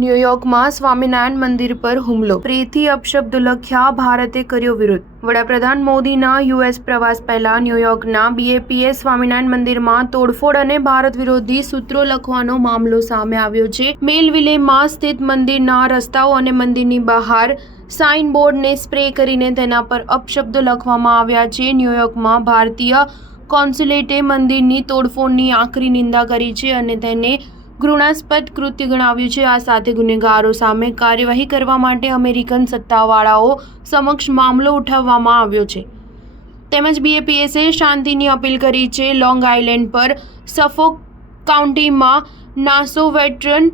ન્યૂયોર્કમાં સ્વામિનારાયણ મંદિર પર હુમલો, પ્રેથી અપશબ્દો લખ્યા, ભારતે કર્યો વિરોધ। વડાપ્રધાન મોદીના યુએસ પ્રવાસ પહેલા ન્યૂયોર્કના BAPS સ્વામિનારાયણ મંદિરમાં તોડફોડ અને ભારત વિરોધી સૂત્રો લખવાનો મામલો સામે આવ્યો છે। મેલવિલેમાં સ્થિત મંદિરના રસ્તાઓ અને મંદિરની બહાર સાઇન બોર્ડને સ્પ્રે કરીને તેના પર અપશબ્દો લખવામાં આવ્યા છે। ન્યૂયોર્કમાં ભારતીય કોન્સ્યુલેટે મંદિરની તોડફોડની આકરી નિંદા કરી છે અને તેને ઘૃણાસ્પદ કૃત્ય ગણાવ્યું છે। આ સાથે ગુનેગારો સામે કાર્યવાહી કરવા માટે અમેરિકન સત્તાવાળાઓ સમક્ષ મામલો ઉઠાવવામાં આવ્યો છે। તેમજ BAPSએ શાંતિની અપીલ કરી છે। લોંગ આઇલેન્ડ પર સફોક કાઉન્ટીમાં નાસો વેટરન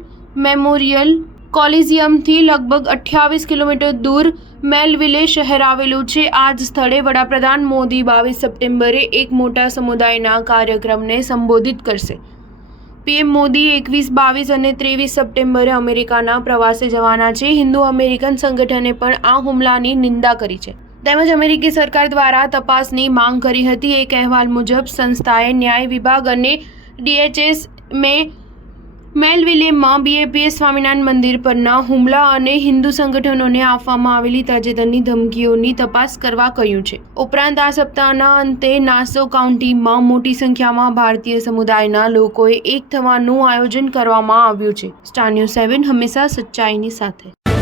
મેમોરિયલ કોલિઝિયમથી લગભગ 28 કિલોમીટર દૂર મેલવિલે શહેર આવેલું છે। આ જ સ્થળે વડાપ્રધાન મોદી 22 સપ્ટેમ્બરે એક મોટા સમુદાયના કાર્યક્રમને સંબોધિત કરશે। PM મોદી 21, 22 અને 23 સપ્ટેમ્બરે અમેરિકાના પ્રવાસે જવાના છે। હિન્દુ અમેરિકન સંગઠને પણ આ હુમલાની નિંદા કરી છે તેમજ અમેરિકી સરકાર દ્વારા તપાસની માંગ કરી હતી। એક અહેવાલ મુજબ સંસ્થાએ ન્યાય વિભાગ અને DHS મેલવિલેમાં BAPS સ્વામિનારાયણ મંદિર પરના હુમલા અને હિન્દુ સંગઠનોને આપવામાં આવેલી તાજેતરની ધમકીઓની તપાસ કરવા કહ્યું છે। ઉપરાંત આ સપ્તાહના અંતે નાસો કાઉન્ટીમાં મોટી સંખ્યામાં ભારતીય સમુદાયના લોકોએ એક થવાનું આયોજન કરવામાં આવ્યું છે। સ્ટાર ન્યૂઝ 7 હંમેશા સચ્ચાઈની સાથે।